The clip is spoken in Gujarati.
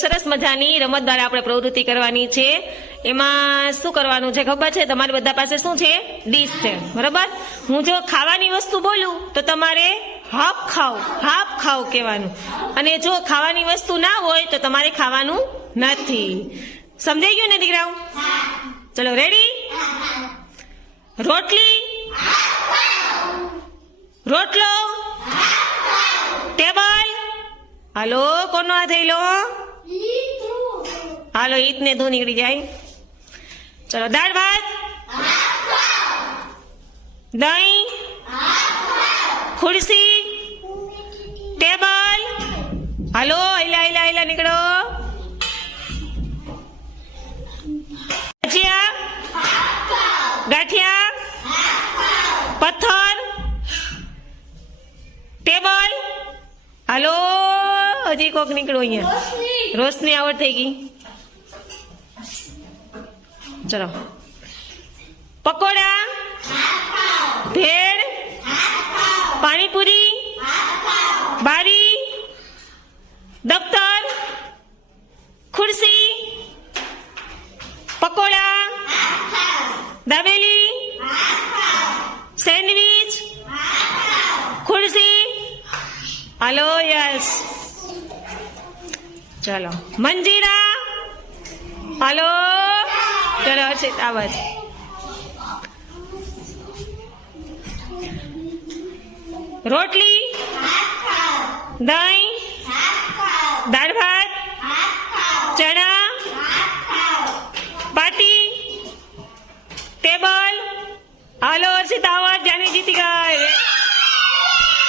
સરસ મજાની રમત દ્વારા આપણે પ્રવૃત્તિ કરવાની છે। એમાં શું કરવાનું છે ખબર છે? તમારી બધા પાસે શું છે? ડીશ છે, બરાબર। હું જો ખાવાની વસ્તુ બોલું તો તમારે હાફ ખાવ કહેવાનું, અને જો ખાવાની વસ્તુ ના હોય તો તમારે ખાવાનું નથી। સમજાઈ ગયું ને દીકરાઓ? ચલો રેડી? રોટલી, રોટલો, ટેબલ, હાલો કોનો આ થયેલો? હાલો ઈટ ને ધો નીકળી જાય। ચલો દાળ ભાત, દહીં, ખુરશી, ટેબલ, હાલો આયલા નીકળો। ભજીયા, ગાંઠિયા, પથ્થર, ટેબલ, હાલો હજી કોક નીકળો અહીંયા। રોશની આવડ થઈ ગઈ। ચલો પકોડા, ભેળ, પાણીપુરી, બારી, દફતર, ખુરશી, પકોડા, દાબેલી, સેન્ડવીચ, ખુરશી, હાલો યસ। ચલો મંજીરા, હાલો ચલો હર્ષિત આવાજ। રોટલી, દહીં,